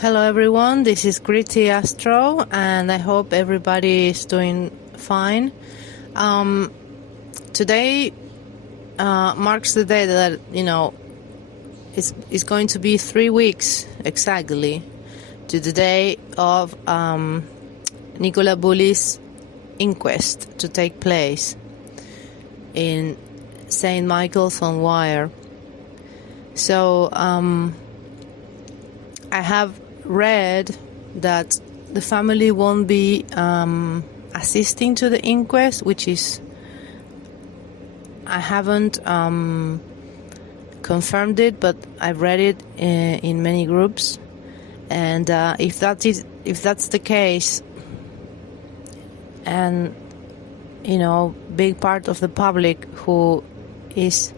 Hello everyone, this is Gritty Astro and I hope everybody is doing fine. Today marks the day that, it's going to be 3 weeks exactly to the day of Nicola Bulley's inquest to take place in St. Michael's on Wire. So I have read that the family won't be assisting to the inquest, which is, I haven't confirmed it, but I've read it in many groups, and if that's the case, and big part of the public who is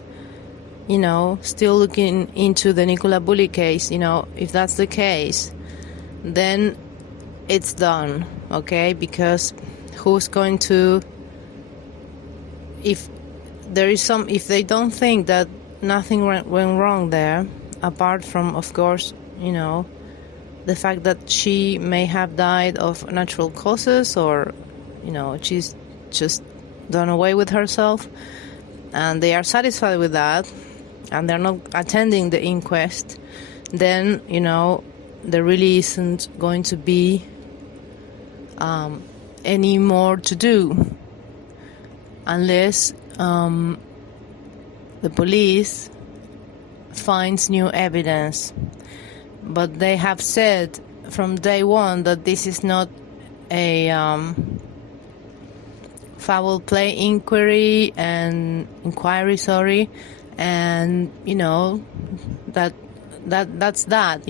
still looking into the Nicola Bulley case, if that's the case, then it's done, okay? Because who's going to, if they don't think that nothing went wrong there, apart from, of course, the fact that she may have died of natural causes, or, she's just done away with herself, and they are satisfied with that, and they're not attending the inquest, then, there really isn't going to be any more to do, unless the police finds new evidence. But they have said from day one that this is not a foul play inquiry, and that's that.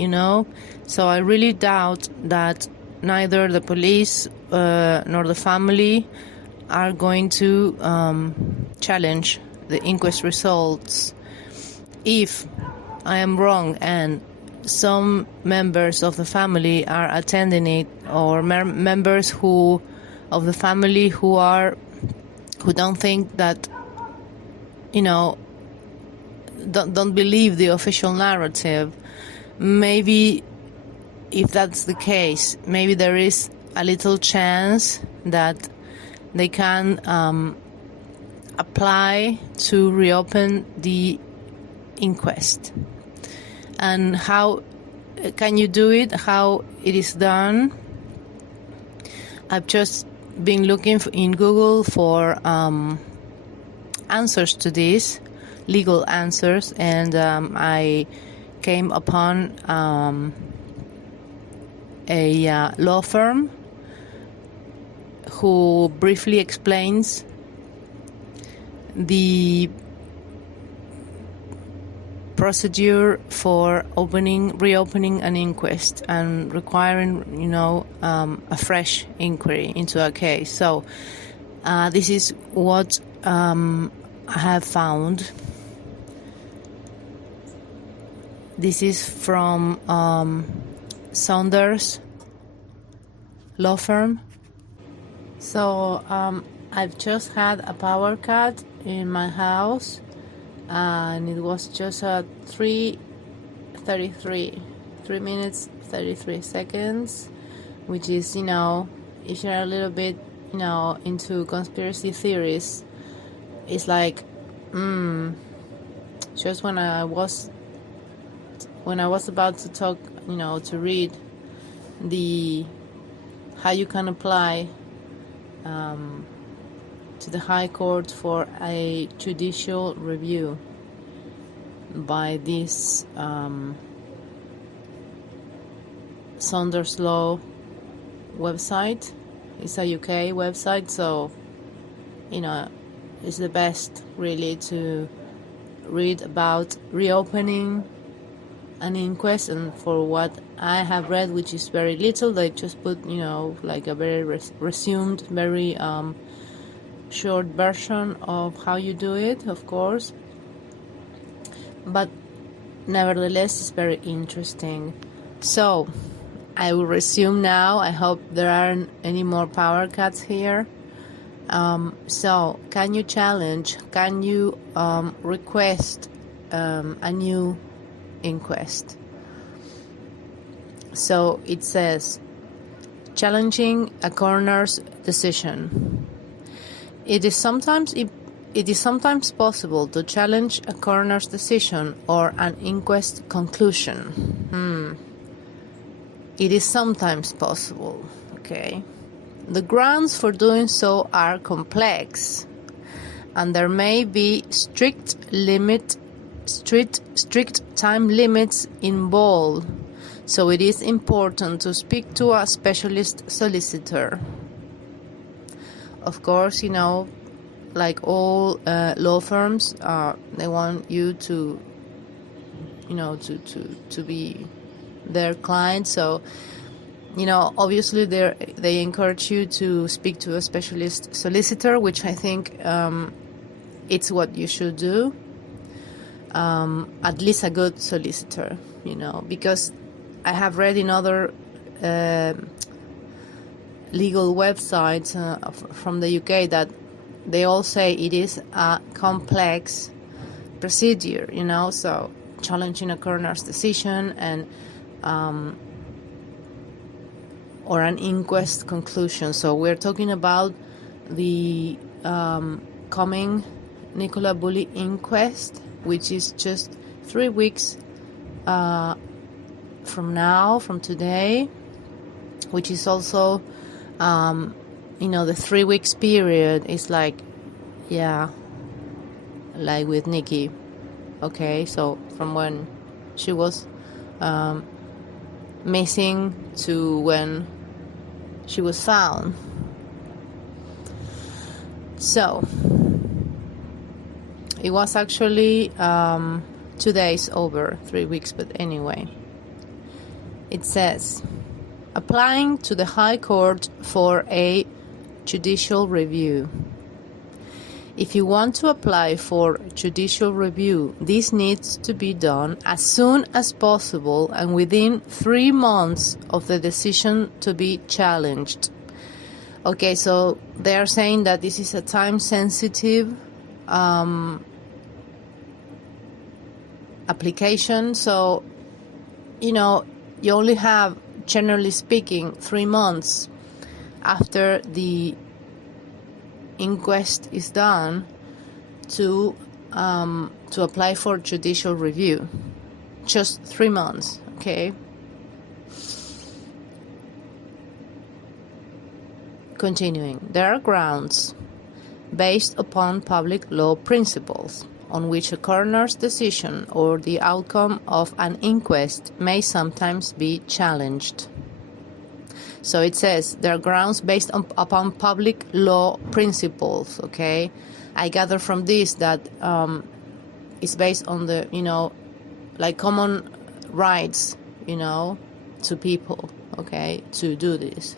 So I really doubt that neither the police nor the family are going to challenge the inquest results. If I am wrong and some members of the family are attending it, or members of the family who don't think that, don't believe the official narrative, maybe if that's the case, maybe there is a little chance that they can apply to reopen the inquest. And how can you do it? How it is done? I've just been looking in Google for answers to this, legal answers, and I came upon a law firm who briefly explains the procedure for reopening an inquest and requiring, a fresh inquiry into a case. So this is what I have found. This is from Saunders law firm. So I've just had a power cut in my house, and it was just at 3 minutes 33 seconds, which is, if you're a little bit, into conspiracy theories, it's like, just when I was about to talk, to read how you can apply to the High Court for a judicial review by this Saunders Law website. It's a UK website, so it's the best really to read about reopening an inquest. And for what I have read, which is very little, they just put like a very resumed, very short version of how you do it, of course, but nevertheless it's very interesting. So I will resume now. I hope there aren't any more power cuts here. So can you request a new inquest? So it says, challenging a coroner's decision. It is sometimes possible to challenge a coroner's decision or an inquest conclusion. It is sometimes possible, okay? The grounds for doing so are complex, and there may be strict time limits involved, so it is important to speak to a specialist solicitor. Of course, like all law firms, they want you to be their client. So, obviously they encourage you to speak to a specialist solicitor, which I think it's what you should do. At least a good solicitor, because I have read in other legal websites from the UK that they all say it is a complex procedure, so challenging a coroner's decision and or an inquest conclusion. So we're talking about the coming Nicola Bulley inquest, which is just 3 weeks from today, which is also the 3 weeks period is like with Nikki, okay? So from when she was missing to when she was found. So it was actually 2 days over 3 weeks, but anyway. It says, applying to the High Court for a judicial review. If you want to apply for judicial review, this needs to be done as soon as possible and within 3 months of the decision to be challenged. Okay, so they are saying that this is a time-sensitive application. So, you only have, generally speaking, 3 months after the inquest is done to apply for judicial review. Just 3 months, okay? Continuing, there are grounds based upon public law principles on which a coroner's decision or the outcome of an inquest may sometimes be challenged. So it says there are grounds based upon public law principles, okay? I gather from this that it's based on the, like common rights, to people, okay, to do this.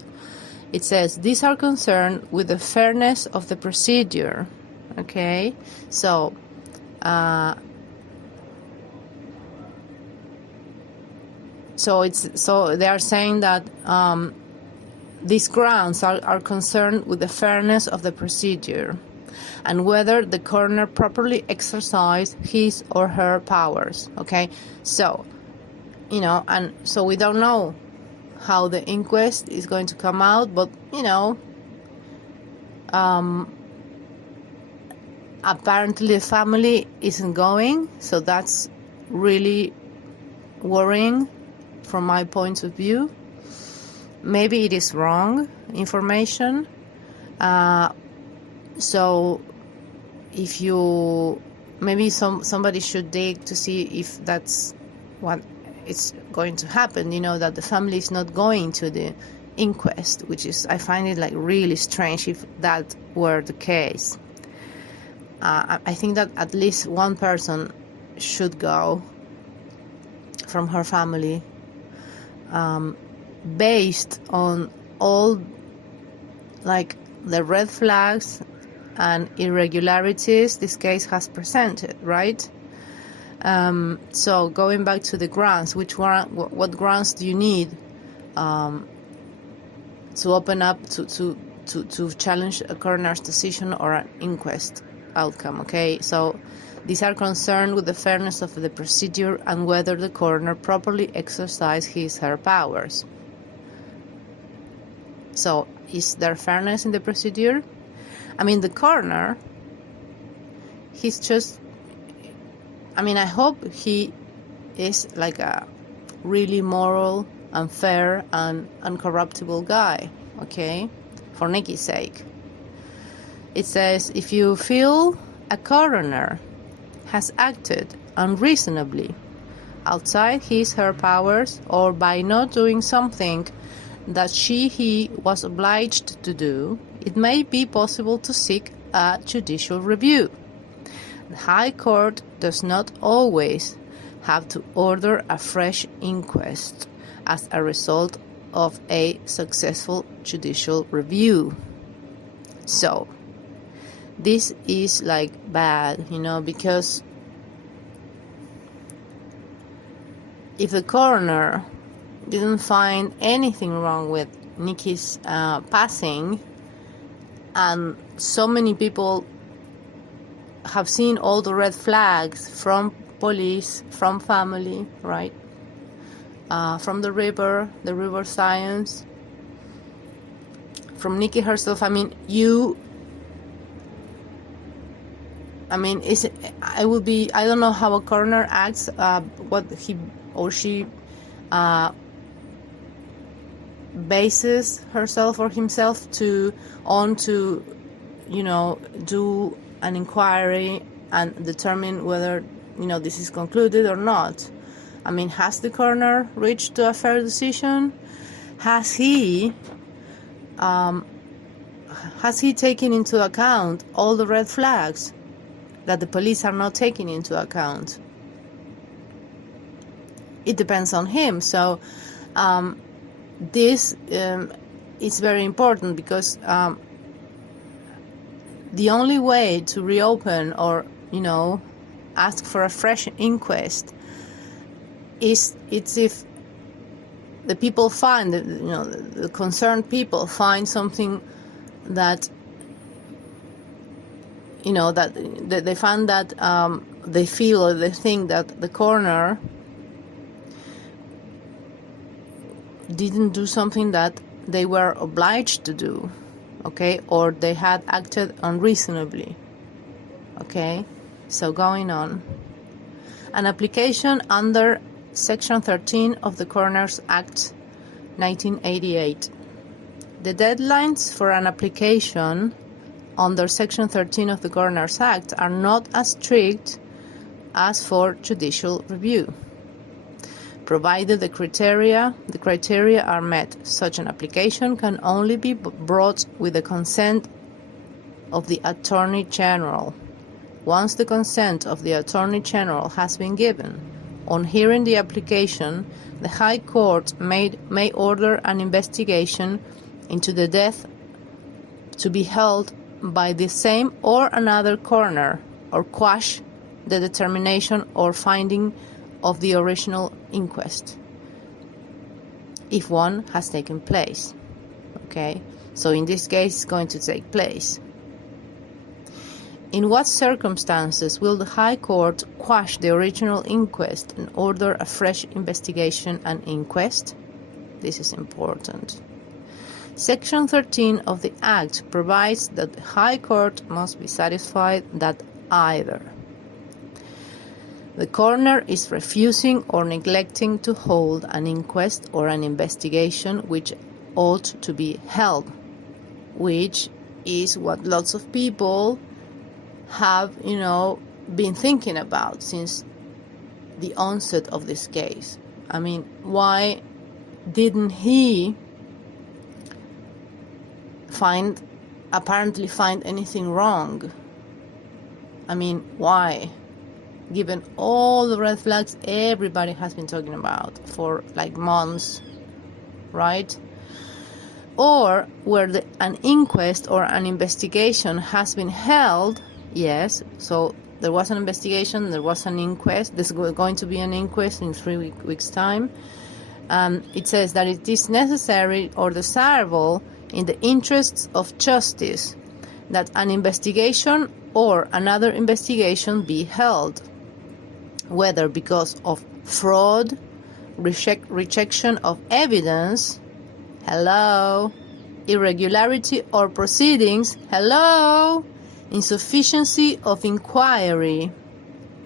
It says these are concerned with the fairness of the procedure, okay? So they are saying that these grounds are concerned with the fairness of the procedure and whether the coroner properly exercised his or her powers, okay? So, and so we don't know how the inquest is going to come out, but, apparently the family isn't going, so that's really worrying from my point of view. Maybe it is wrong information. So if maybe somebody should dig to see if that's what is going to happen, that the family is not going to the inquest, which is, I find it like really strange if that were the case. I think that at least one person should go from her family, based on all like the red flags and irregularities this case has presented, right? So going back to the grounds, what grounds do you need to open up to challenge a coroner's decision or an inquest? outcome, okay? So these are concerned with the fairness of the procedure and whether the coroner properly exercised her powers. So, is there fairness in the procedure? I mean, the coroner, he's just, I hope he is like a really moral and fair and uncorruptible guy, okay? For Nikki's sake. It says, if you feel a coroner has acted unreasonably outside her powers or by not doing something that he was obliged to do, it may be possible to seek a judicial review. The High Court does not always have to order a fresh inquest as a result of a successful judicial review. So, this is like bad, because if the coroner didn't find anything wrong with Nikki's passing, and so many people have seen all the red flags from police, from family, right? From the river science, from Nikki herself. I don't know how a coroner acts, what he or she bases herself or himself to do an inquiry and determine whether, this is concluded or not. Has the coroner reached to a fair decision? Has he taken into account all the red flags that the police are not taking into account? It depends on him. So this is very important, because the only way to reopen or ask for a fresh inquest is if the people find that, the concerned people find something that that they find that they feel or they think that the coroner didn't do something that they were obliged to do, okay, or they had acted unreasonably, okay. So going on, an application under Section 13 of the Coroners Act 1988. The deadlines for an application under Section 13 of the Coroners Act are not as strict as for judicial review. Provided the criteria are met, such an application can only be brought with the consent of the Attorney General. Once the consent of the Attorney General has been given, on hearing the application, the High Court may order an investigation into the death to be held by the same or another coroner, or quash the determination or finding of the original inquest, if one has taken place. Okay, so in this case, it's going to take place. In what circumstances will the High Court quash the original inquest and order a fresh investigation and inquest? This is important. Section 13 of the Act provides that the High Court must be satisfied that either the coroner is refusing or neglecting to hold an inquest or an investigation which ought to be held, which is what lots of people have, been thinking about since the onset of this case. Why didn't he apparently find anything wrong? Why? Given all the red flags everybody has been talking about for like months, right? Or where an inquest or an investigation has been held. Yes, so there was an investigation, there was an inquest, there's going to be an inquest in 3 weeks' time. It says that it is necessary or desirable in the interests of justice that an investigation or another investigation be held, whether because of fraud, rejection of evidence, hello, irregularity or proceedings, hello, insufficiency of inquiry,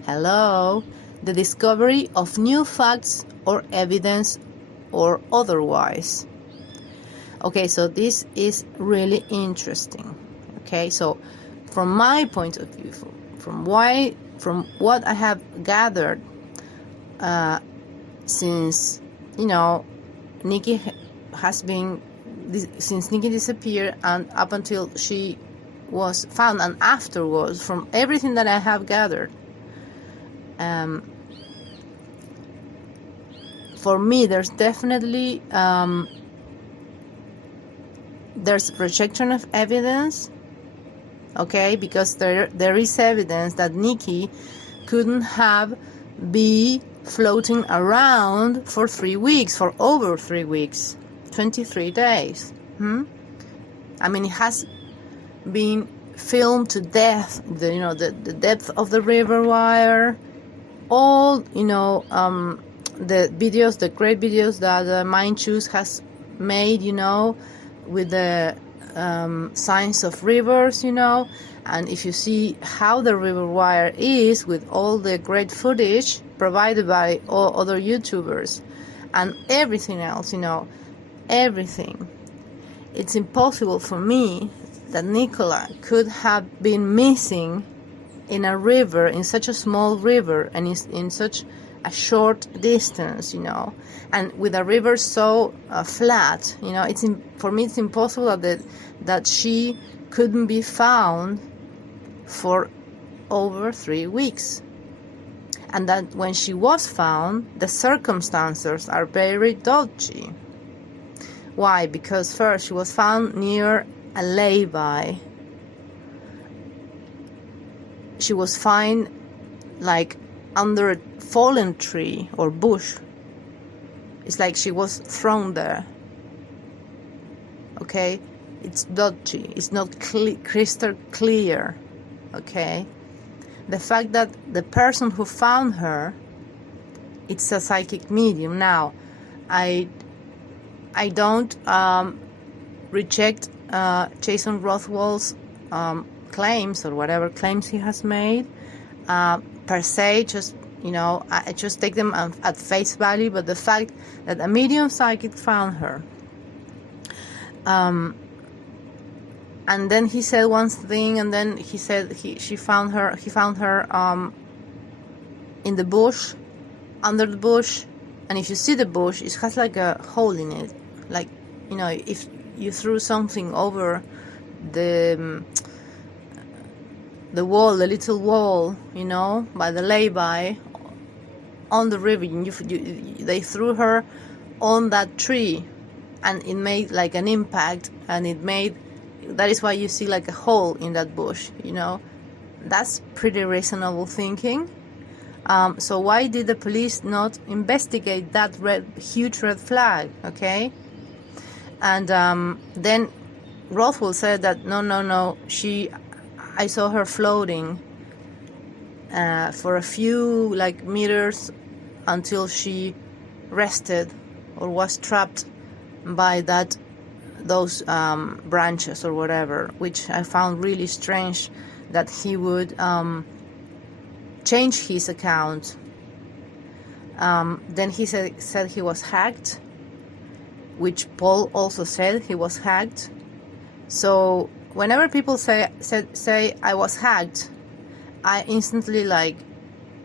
hello, the discovery of new facts or evidence or otherwise. Okay, so this is really interesting. Okay, so from my point of view, from what I have gathered, since Nikki has been, since Nikki disappeared and up until she was found and afterwards, from everything that I have gathered, for me there's definitely there's rejection of evidence, okay, because there is evidence that Nikki couldn't have been floating around for 3 weeks, for over 3 weeks, 23 days. I mean, it has been filmed to death, the depth of the river wire, all, the videos, the great videos that Mind Choose has made, with the signs of rivers, and if you see how the river wire is with all the great footage provided by all other YouTubers and everything else, everything, it's impossible for me that Nicola could have been missing in a river, in such a small river, and in such a short distance, and with a river so flat, for me it's impossible that she couldn't be found for over 3 weeks, and that when she was found, the circumstances are very dodgy. Why? Because first, she was found near a lay-by. She was found like under a fallen tree or bush. It's like she was thrown there. Okay, it's dodgy. It's not crystal clear. Okay, the fact that the person who found her, it's a psychic medium. Now, I don't reject Jason Rothwell's claims or whatever claims he has made per se. Just I just take them at face value. But the fact that a medium psychic found her, and then he said one thing, and then he said he found her in the bush, under the bush, and if you see the bush, it has like a hole in it, like if you threw something over the wall, the little wall, by the lay-by on the river, they threw her on that tree, and it made like an impact, and that is why you see like a hole in that bush. That's pretty reasonable thinking. So why did the police not investigate that huge red flag? Okay, and then Rothwell said that no, I saw her floating for a few meters until she rested or was trapped by those branches or whatever, which I found really strange that he would change his account. Then he said he was hacked, which Paul also said he was hacked. So whenever people say I was hacked, I instantly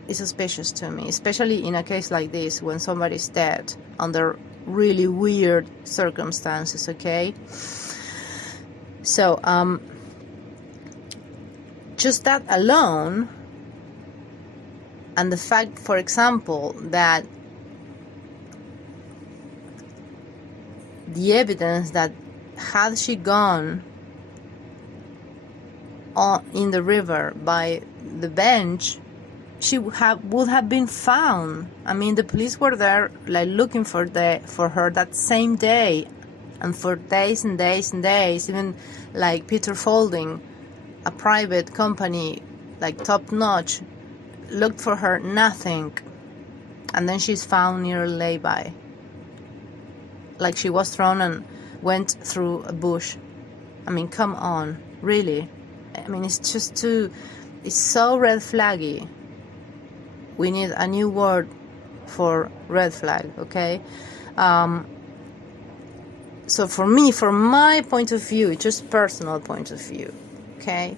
it's suspicious to me, especially in a case like this when somebody's dead under really weird circumstances. Okay, so just that alone, and the fact, for example, that the evidence that had she gone in the river by the bench, she would have been found. I mean, the police were there looking for her that same day, and for days and days and days. Even Peter Folding a private company, like top-notch, looked for her, nothing. And then she's found near a lay-by. Like she was thrown and went through a bush. I mean, come on, really? I mean, it's just it's so red flaggy. We need a new word for red flag, okay? So for me, from my point of view, just personal point of view, okay?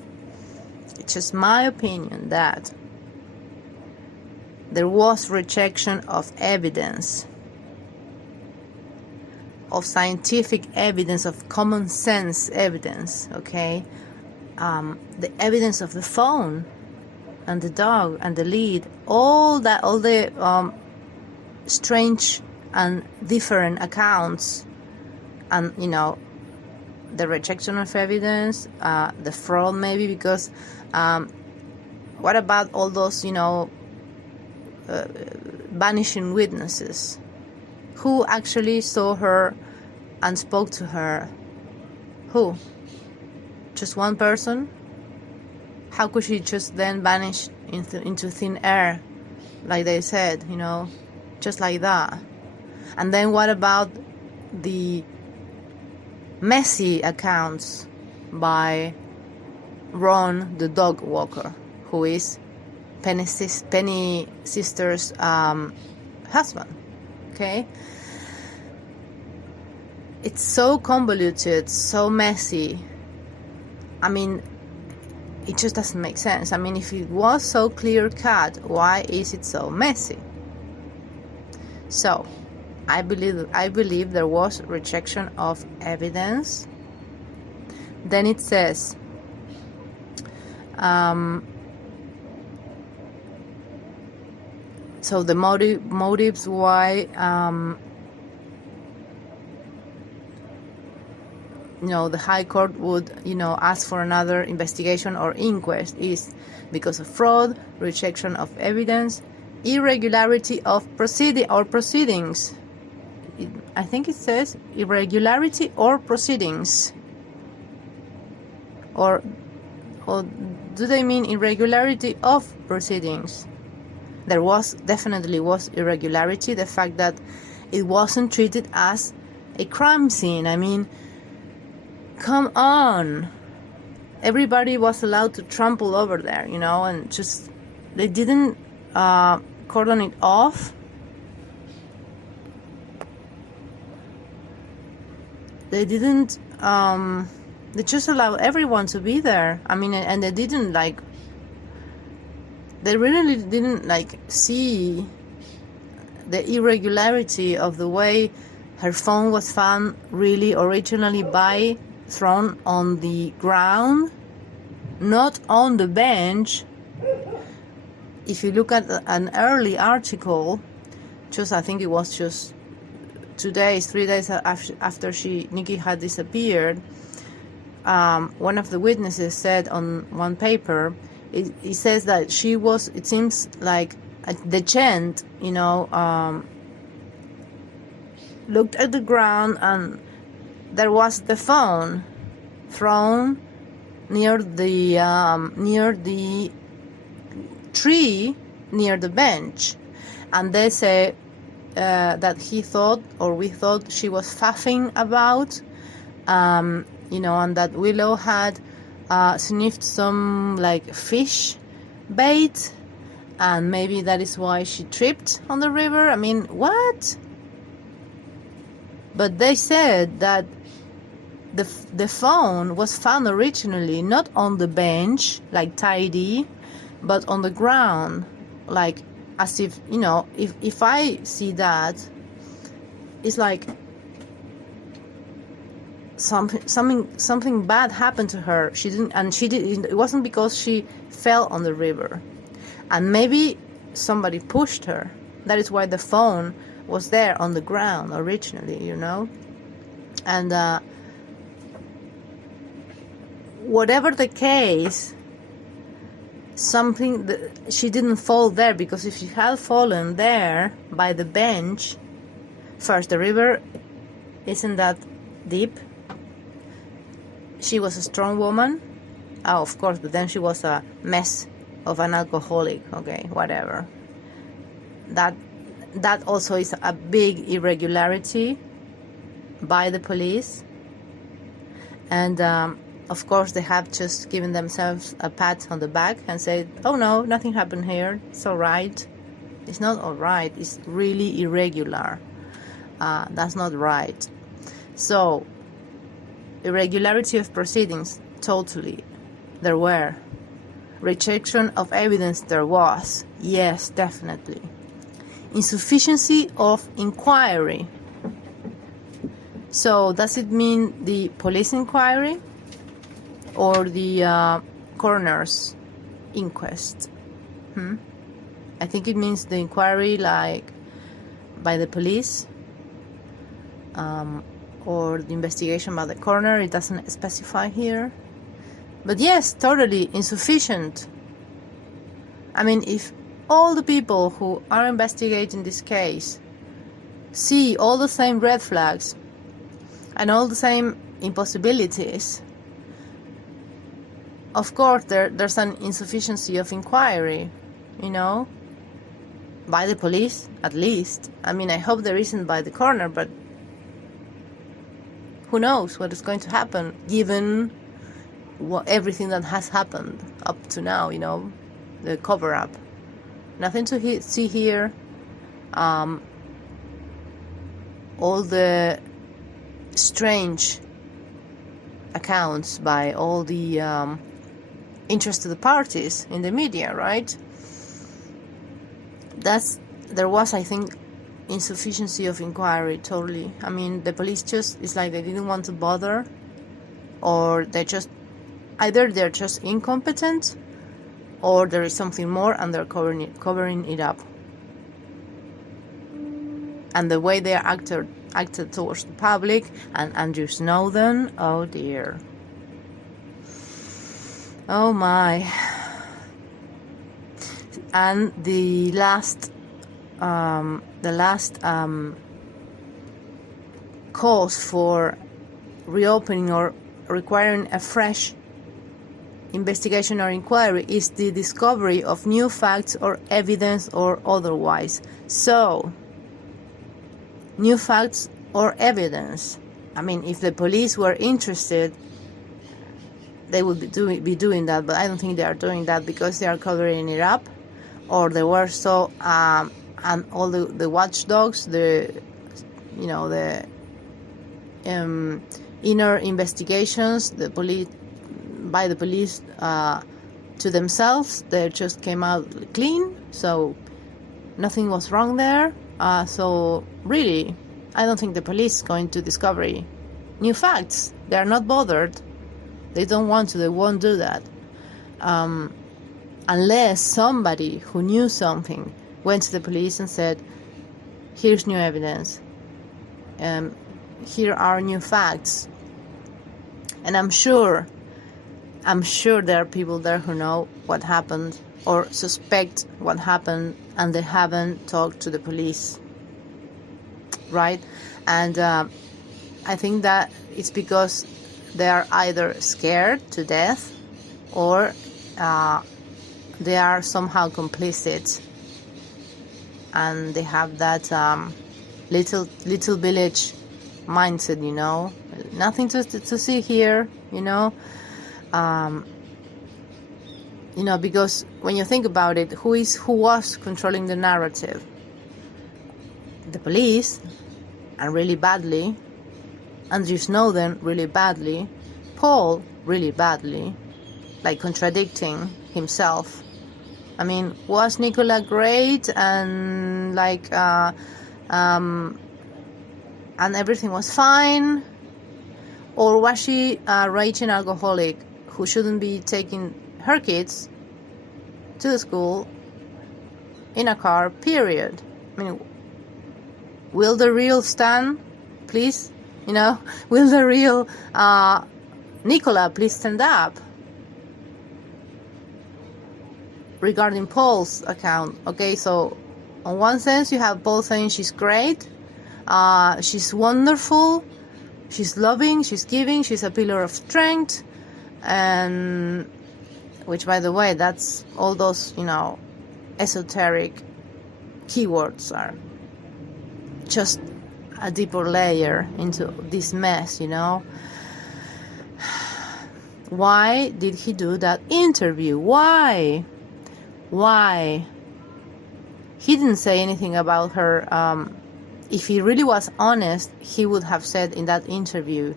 It's just my opinion that there was rejection of evidence, of scientific evidence, of common sense evidence, okay? The evidence of the phone and the dog and the lead, all the strange and different accounts, and the rejection of evidence, the fraud maybe, because what about all those vanishing witnesses? Who actually saw her and spoke to her? Who? Just one person? How could she just then vanish into thin air, like they said, just like that? And then what about the messy accounts by Ron, the dog walker, who is Penny's sister's husband? Okay? It's so convoluted, so messy. I mean, it just doesn't make sense. I mean, if it was so clear-cut, why is it so messy? So, I believe there was rejection of evidence. Then it says, so the motives why the High Court would ask for another investigation or inquest is because of fraud, rejection of evidence, irregularity of proceedings. I think it says irregularity or proceedings, or do they mean irregularity of proceedings? There definitely was irregularity, the fact that it wasn't treated as a crime scene. I mean, come on. Everybody was allowed to trample over there, and just, they didn't cordon it off. They didn't, they just allowed everyone to be there. I mean, and they didn't, they really didn't, see the irregularity of the way her phone was found really originally thrown on the ground, not on the bench. If you look at an early article, I think it was just 3 days after Nikki had disappeared, one of the witnesses said on one paper, it says that she was, it seems like the gent, looked at the ground and there was the phone thrown near the tree near the bench, and they say that we thought she was faffing about, and that Willow had sniffed some fish bait, and maybe that is why she tripped on the river. I mean, what? But they said that the phone was found originally not on the bench, tidy, but on the ground, as if, if I see that, it's like something bad happened to her. It wasn't because she fell on the river, and maybe somebody pushed her. That is why the phone was there on the ground originally, and whatever the case, she didn't fall there, because if she had fallen there by the bench, first, the river isn't that deep. She was a strong woman, Oh, of course, but then she was a mess of an alcoholic. Okay, whatever. That also is a big irregularity by the police. And of course, they have just given themselves a pat on the back and said, oh no, nothing happened here, it's all right. It's not all right, it's really irregular. That's not right. So, irregularity of proceedings, totally. There were. Rejection of evidence, there was. Yes, definitely. Insufficiency of inquiry. So, does it mean the police inquiry or the coroner's inquest? I think it means the inquiry, like by the police, or the investigation by the coroner. It doesn't specify here. But yes, totally insufficient. I mean, if all the people who are investigating this case see all the same red flags and all the same impossibilities, of course there's an insufficiency of inquiry, you know, by the police at least. I mean, I hope there isn't by the coroner, but who knows what is going to happen given everything that has happened up to now, you know, the cover-up. Nothing to see here. All the strange accounts by all the interested parties in the media, right? There was, I think, insufficiency of inquiry, totally. I mean, the police just, it's like they didn't want to bother, or either they're just incompetent, or there is something more and they're covering it up. And the way they acted towards the public and Andrew Snowden, oh dear. Oh my. And the last cause for reopening or requiring a fresh investigation or inquiry is the discovery of new facts or evidence or otherwise. So, new facts or evidence. I mean, if the police were interested, they would be doing that, but I don't think they are doing that because they are covering it up, or they were so, and all the watchdogs, the inner investigations, by the police to themselves, they just came out clean, so nothing was wrong there. So really, I don't think the police is going to discover new facts. They are not bothered. They don't want to. They won't do that. Unless somebody who knew something went to the police and said, here's new evidence. Here are new facts. And I'm sure there are people there who know what happened or suspect what happened, and they haven't talked to the police, right? And I think that it's because they are either scared to death or they are somehow complicit, and they have that little village mindset, you know, nothing to see here, you know. Because when you think about it, who was controlling the narrative? The police, and really badly. Andrew Snowden, really badly. Paul, really badly, like contradicting himself. I mean, was Nicola great and and everything was fine? Or was she a raging alcoholic who shouldn't be taking her kids to the school in a car, period? I mean, will the real Stan, please, will the real Nicola please stand up? Regarding Paul's account, okay, so on one sense you have Paul saying she's great, she's wonderful, she's loving, she's giving, she's a pillar of strength, And which, by the way, that's all those, esoteric keywords are just a deeper layer into this mess, Why did he do that interview? Why? He didn't say anything about her. If he really was honest, he would have said in that interview,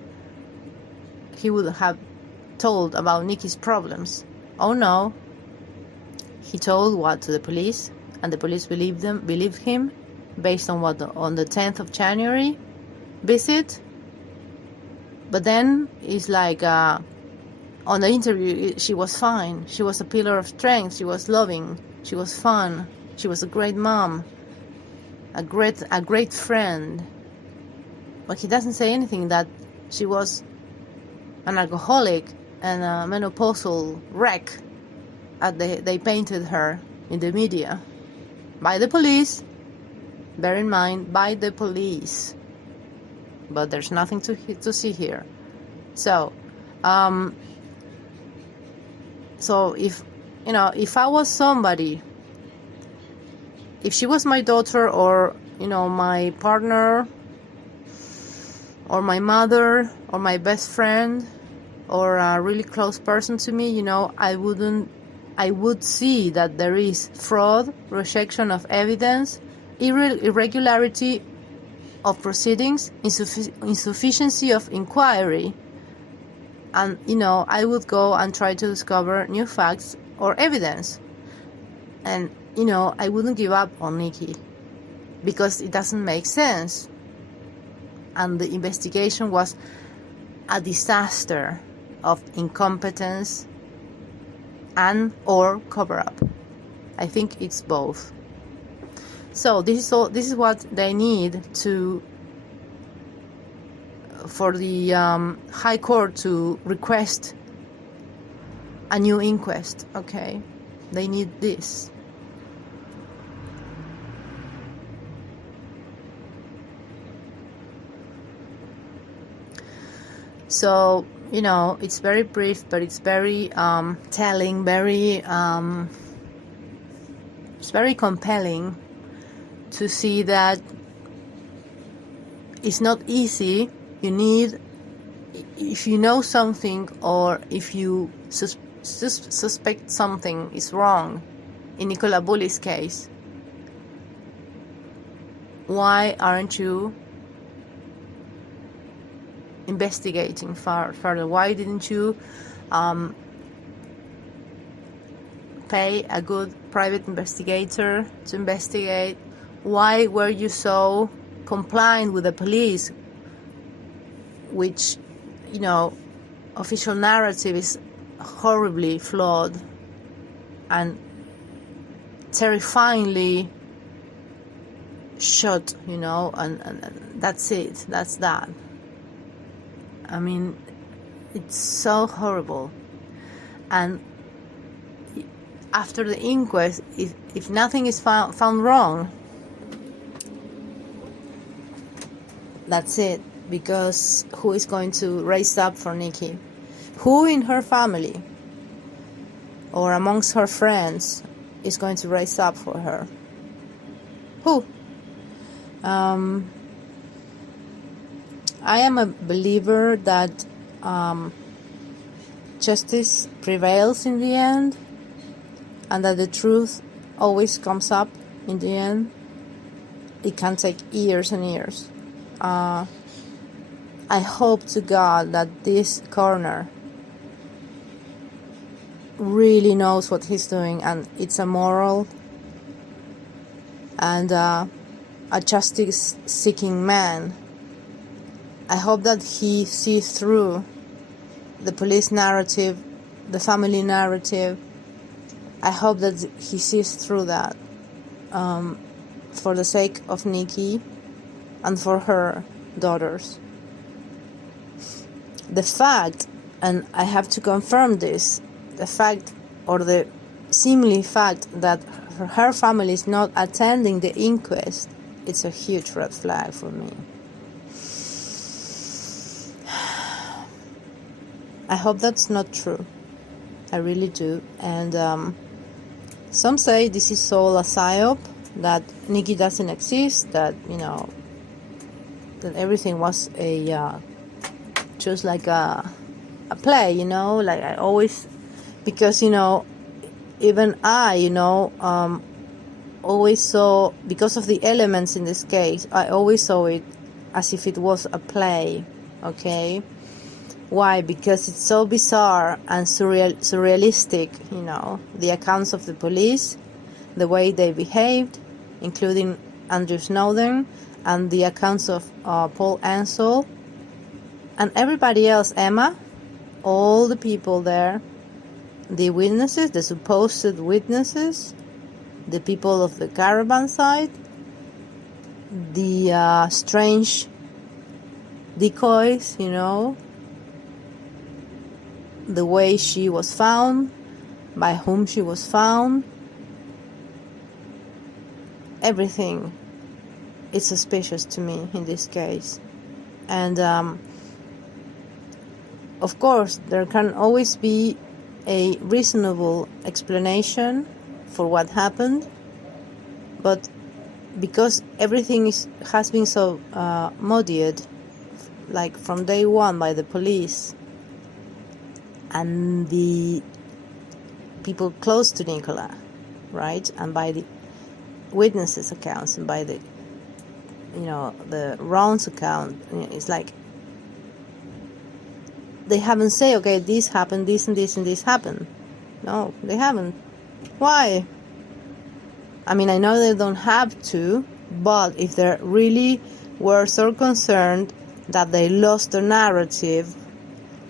he would have told about Nikki's problems. Oh no. He told what to the police, and the police believed him based on what on the 10th of January visit. But then it's like on the interview she was fine. She was a pillar of strength. She was loving. She was fun. She was a great mom. A great friend. But he doesn't say anything that she was an alcoholic and a menopausal wreck as they painted her in the media. By the police. Bear in mind, by the police. But there's nothing to see here. So if I was somebody, if she was my daughter or my partner or my mother or my best friend or a really close person to me, I would see that there is fraud, rejection of evidence, irregularity of proceedings, insufficiency of inquiry, and I would go and try to discover new facts or evidence. And I wouldn't give up on Nikki because it doesn't make sense, and the investigation was a disaster of incompetence and or cover-up. I think it's both. So this is what they need for the High Court to request a new inquest. Okay, they need this. So it's very brief, but it's very telling, it's very compelling to see that it's not easy. If you know something or if you suspect something is wrong, in Nicola Bulley's case, why aren't you investigating further? Why didn't you pay a good private investigator to investigate? Why were you so compliant with the police, which official narrative is horribly flawed and terrifyingly shot, and that's it, that's that. I mean, it's so horrible. And after the inquest, if nothing is found wrong, that's it. Because who is going to raise up for Nikki? Who in her family or amongst her friends is going to raise up for her? Who? I am a believer that justice prevails in the end, and that the truth always comes up in the end. It can take years and years. I hope to God that this coroner really knows what he's doing, and it's a moral and a justice-seeking man. I hope that he sees through the police narrative, the family narrative. I hope that he sees through that for the sake of Nikki and for her daughters. The fact, and I have to confirm this, the fact or the seemingly fact that her family is not attending the inquest, it's a huge red flag for me. I hope that's not true. I really do. And some say this is all a psyop, that Nikki doesn't exist, that, that everything was just like a play, like I always, because, even I, always saw, because of the elements in this case, I always saw it as if it was a play, okay? Why? Because it's so bizarre and surrealistic, the accounts of the police, the way they behaved, including Andrew Snowden, and the accounts of Paul Ansel, and everybody else, Emma, all the people there, the witnesses, the supposed witnesses, the people of the caravan side, the strange decoys, the way she was found, by whom she was found, everything is suspicious to me in this case. And of course there can always be a reasonable explanation for what happened, but because everything has been so muddied, like from day one, by the police and the people close to Nicola, right, and by the witnesses' accounts and by the the Round's account, it's like they haven't said, okay, this happened, this and this and this happened. No, they haven't. Why? I mean, I know they don't have to, but if they really were so concerned that they lost the narrative,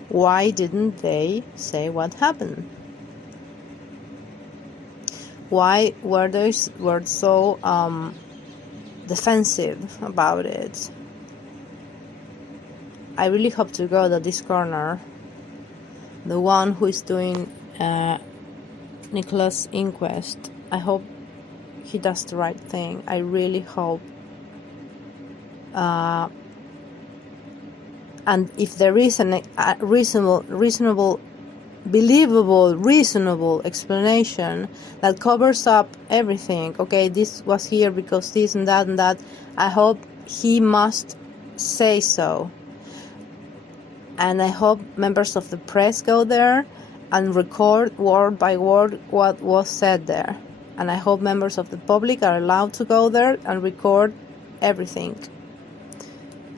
why didn't they say what happened? Why were they so defensive about it? I really hope to God that this coroner, the one who is doing Nicola's inquest, I hope he does the right thing. I really hope. And if there is a reasonable, believable, reasonable explanation that covers up everything, okay, this was here because this and that, I hope he must say so. And I hope members of the press go there and record word by word what was said there. And I hope members of the public are allowed to go there and record everything.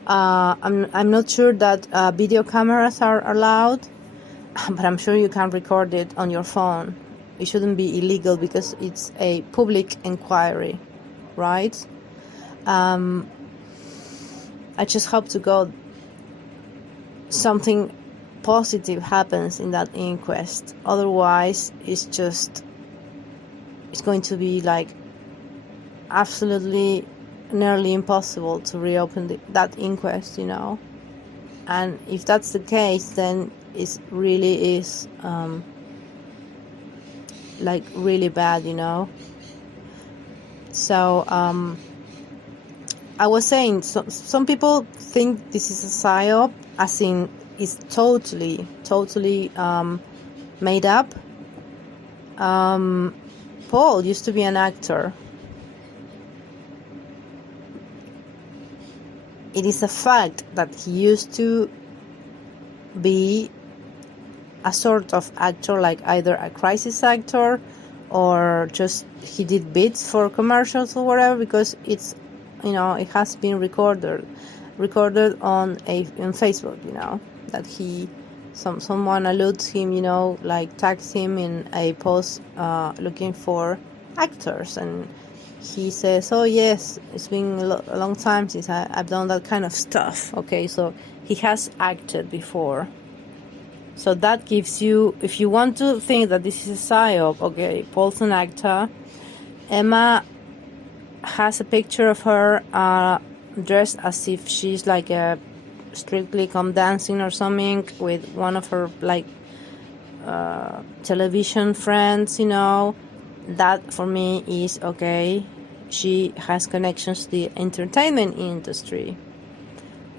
I'm not sure that video cameras are allowed, but I'm sure you can record it on your phone. It shouldn't be illegal because it's a public inquiry, right? I just hope to God something positive happens in that inquest. Otherwise, it's going to be like absolutely nearly impossible to reopen that inquest, And if that's the case, then it really is like really bad, So I was saying, some people think this is a psyop, as in it's totally made up. Paul used to be an actor. It is a fact that he used to be a sort of actor, like either a crisis actor or just he did bits for commercials or whatever, because it's, it has been recorded on Facebook, that someone alludes him, like tags him in a post looking for actors, and he says, oh yes, it's been a long time since I've done that kind of stuff. Okay, so he has acted before. So that gives you, if you want to think that this is a psyop, okay, Paul's an actor. Emma has a picture of her dressed as if she's like a Strictly Come Dancing or something with one of her like television friends, That for me is okay. She has connections to the entertainment industry,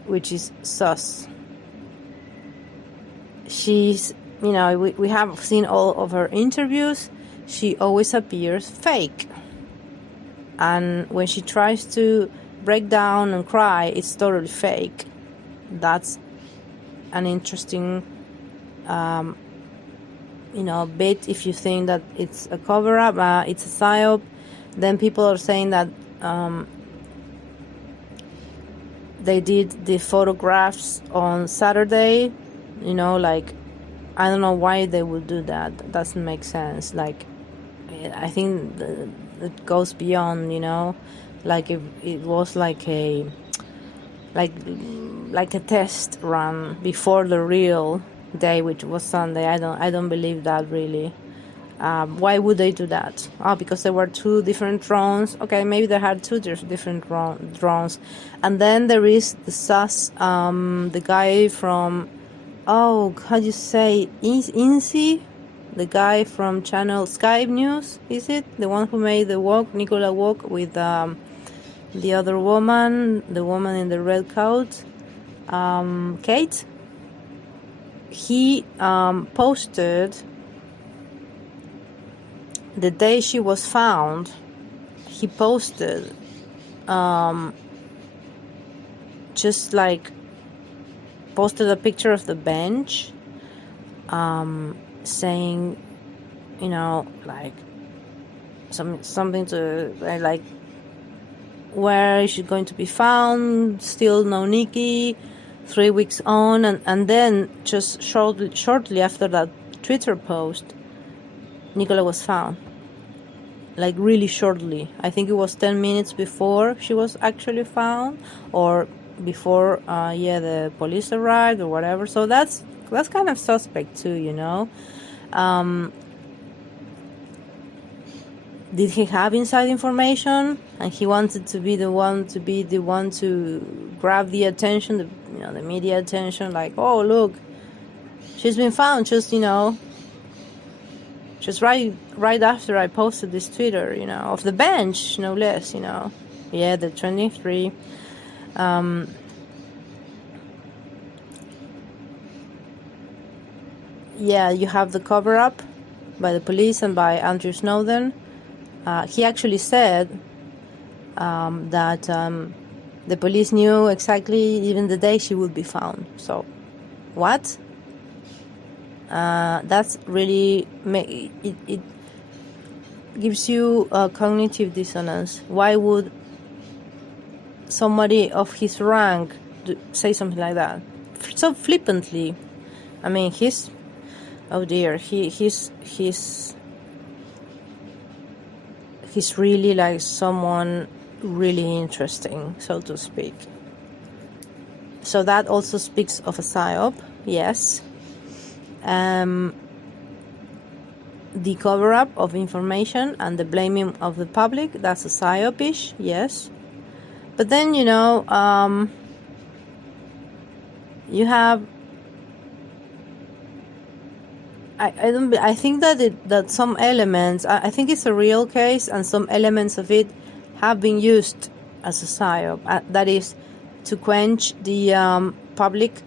which is sus. she's, we have seen all of her interviews. She always appears fake. And when she tries to break down and cry, it's totally fake. That's an interesting, bit. If you think that it's a cover-up, it's a psyop, then people are saying that they did the photographs on Saturday. I don't know why they would do that. That doesn't make sense. I think it goes beyond, if it was like a test run before the real day, which was Sunday. I don't believe that really. Why would they do that? Because there were two different drones. Okay, maybe they had two different drones. And then there is the sus, the guy from, how do you say, INSI? The guy from channel Sky News, is it? The one who made the walk, Nicola walk with the other woman, the woman in the red coat, Kate. He posted the day she was found. He posted posted a picture of the bench, saying, something to where is she going to be found? Still no Nikki. 3 weeks on, and then just shortly after that Twitter post, Nicola was found. Really shortly. I think it was 10 minutes before she was actually found, or before the police arrived or whatever. So that's kind of suspect too, Did he have inside information and he wanted to be the one to grab the attention, the media attention, oh look, she's been found, just right after I posted this Twitter, of the bench, no less, the 23. You have the cover-up by the police and by Andrew Snowden. He actually said that the police knew exactly even the day she would be found. So, what? That's really... It gives you a cognitive dissonance. Why would somebody of his rank say something like that? So flippantly. I mean, he's... Oh dear, he's really someone really interesting, so to speak. So that also speaks of a psyop, yes. The cover-up of information and the blaming of the public, that's a psyop-ish, yes. But then, you have... I think that some elements, I think it's a real case, and some elements of it have been used as a psyop. That is, to quench the public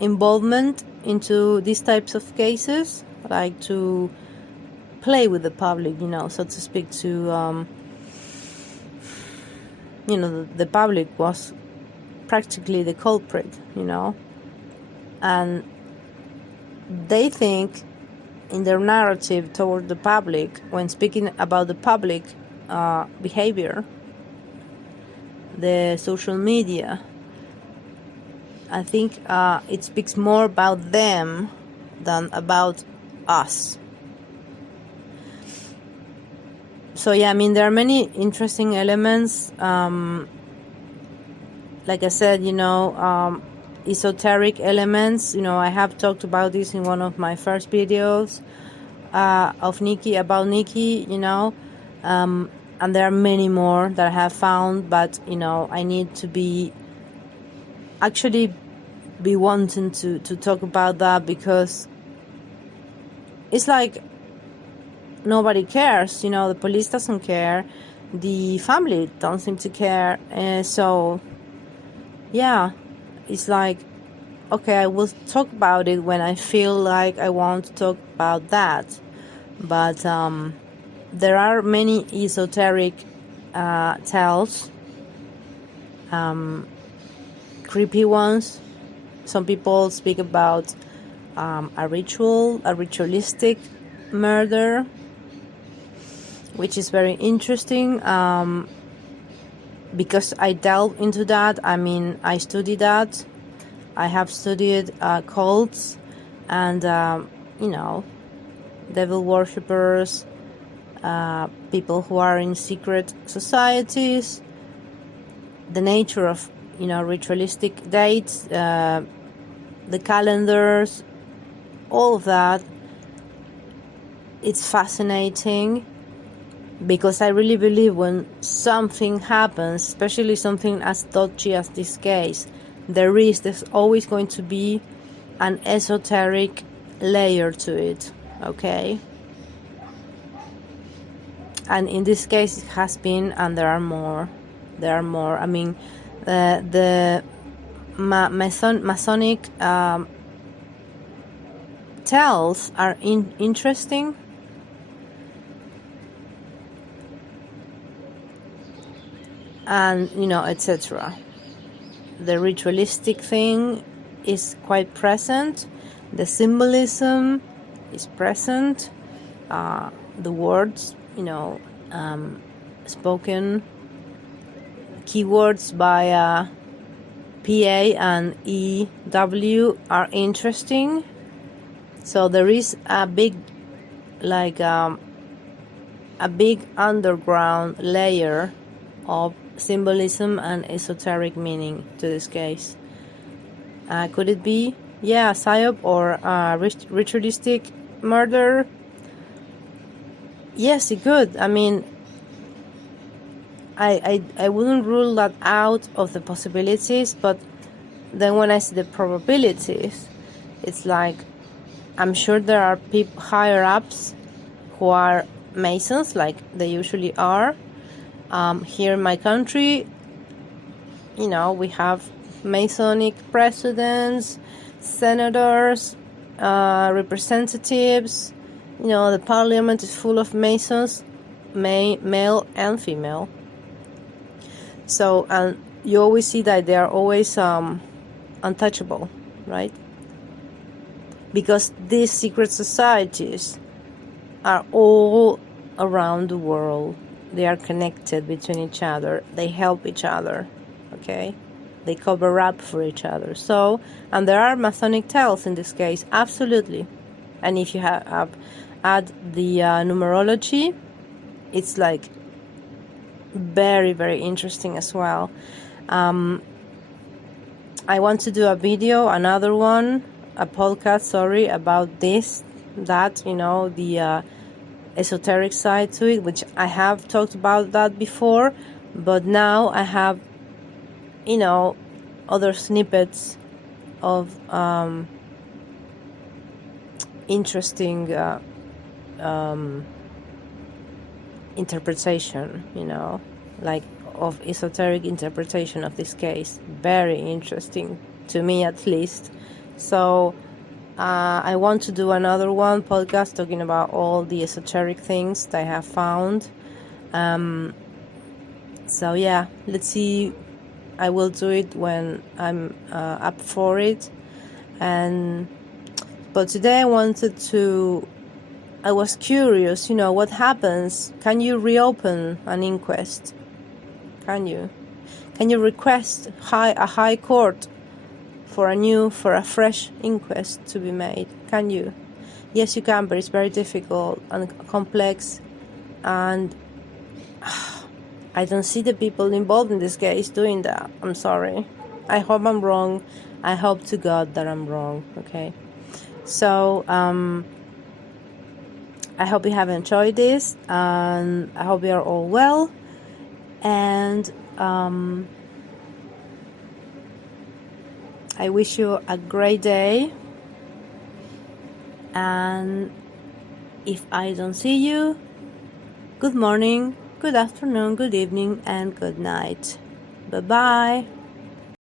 involvement into these types of cases, to play with the public, so to speak, to, the public was practically the culprit, and they think in their narrative toward the public, when speaking about the public behavior, the social media, I think it speaks more about them than about us. So there are many interesting elements. Like I said, esoteric elements. I have talked about this in one of my first videos of Nikki, about Nikki, and there are many more that I have found, but I need to be wanting to talk about that, because it's nobody cares, the police doesn't care, the family don't seem to care, so it's okay, I will talk about it when I feel like I want to talk about that. But there are many esoteric tales, creepy ones. Some people speak about a ritualistic murder, which is very interesting, because I delve into that. I mean, I study that. I have studied cults and, devil worshippers, people who are in secret societies, the nature of, ritualistic dates, the calendars, all of that. It's fascinating because I really believe when something happens, especially something as dodgy as this case, there's always going to be an esoteric layer to it, okay? And in this case, it has been, and there are more. I mean, the Masonic tales are interesting. And, etc. The ritualistic thing is quite present. The symbolism is present. The words, spoken, keywords by PA and EW are interesting. So there is a big, a big underground layer of symbolism and esoteric meaning to this case. Could it be, psyop or ritualistic murder? Yes, it could. I mean, I wouldn't rule that out of the possibilities, but then when I see the probabilities, it's like, I'm sure there are people higher ups who are Masons, like they usually are. Here in my country, we have Masonic presidents, senators, representatives. The parliament is full of Masons, male and female. So, and you always see that they are always untouchable, right? Because these secret societies are all around the world. They are connected between each other. They help each other, okay? They cover up for each other. So, and there are Masonic tales in this case, absolutely. And if you add the numerology, it's like very, very interesting as well. I want to do a podcast, about the esoteric side to it, which I have talked about that before, but now I have, other snippets of interesting interpretation, of esoteric interpretation of this case. Very interesting to me, at least. So I want to do another podcast talking about all the esoteric things that I have found. So yeah, let's see. I will do it when I'm up for it. But today I was curious, what happens? Can you reopen an inquest? Can you request a high court for a fresh inquest to be made? Can you? Yes, you can, but it's very difficult and complex, and I don't see the people involved in this case doing that. I'm sorry. I hope I'm wrong. I hope to God that I'm wrong, okay? So, I hope you have enjoyed this, and I hope you are all well, and I wish you a great day, and if I don't see you, good morning, good afternoon, good evening, and good night. Bye-bye.